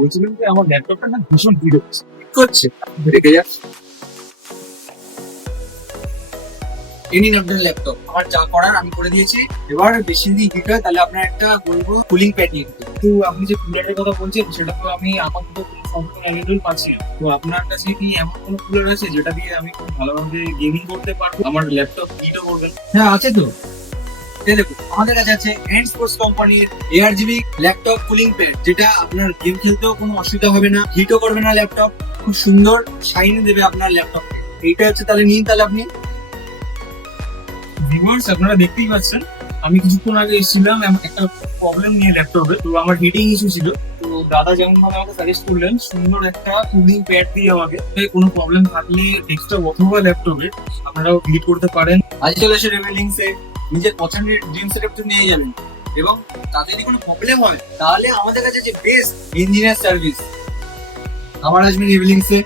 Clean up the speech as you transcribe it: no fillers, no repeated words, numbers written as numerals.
বলছিলাম যে আমার ল্যাপটপটা না ভীষণ হিট করছে রেখে যাচ্ছে। এই নিন আপনার ল্যাপটপ, আমার যা করার আমি করে দিয়েছি। এবার বেশি যদি হিট হয় তাহলে আপনার একটা বলবো কুলিং প্যাড নিয়ে দিতে। কিন্তু আপনি যে কুলারের কথা বলছেন সেটা তো আমি আপাতত কোনো সম্পূর্ণ অ্যাভেলেবল পাচ্ছি না। তো আপনার কাছে কি এমন কোনো কুলার আছে যেটা দিয়ে আমি খুব ভালোভাবে গেমিং করতে পারবো, আমার ল্যাপটপ হিটও করবে না? হ্যাঁ আছে তো, এই দেখুন আমাদের কাছে আছে হ্যান্ড স্পোর্টস কোম্পানির ARGB ল্যাপটপ কুলিং প্যাড, যেটা আপনার গেম খেলতেও কোনো অসুবিধা হবে না, হিটও করবে না ল্যাপটপ, খুব সুন্দর শাইন দেবে আপনার ল্যাপটপ। এইটা হচ্ছে, তাহলে নিন তাহলে আপনি। ভিউয়ার্স, আপনারা দেখতেই পাচ্ছেন আমি কিছুক্ষণ আগে এসেছিলাম একটা প্রবলেম নিয়ে ল্যাপটপে। তো আমার হিটিং ইস্যু ছিল। তো দাদা যেমন ভাবে আমাকে সাজেস্ট করলেন সুন্দর একটা কুলিং প্যাড দিয়ে আমাকে, কোনো প্রবলেম থাকলে ডেস্কটপ অথবা ল্যাপটপে আপনারাও হিট করতে পারেন। আজ চলে এসে রেভেলিংসে নিজের পছন্দের ড্রিম সেটআপ নিয়ে যাবেন, এবং তাতে যদি কোনো প্রবলেম হয় তাহলে আমাদের কাছে যে বেস্ট ইঞ্জিনিয়ার সার্ভিস, আবার আসবেন রেভেলিংসে।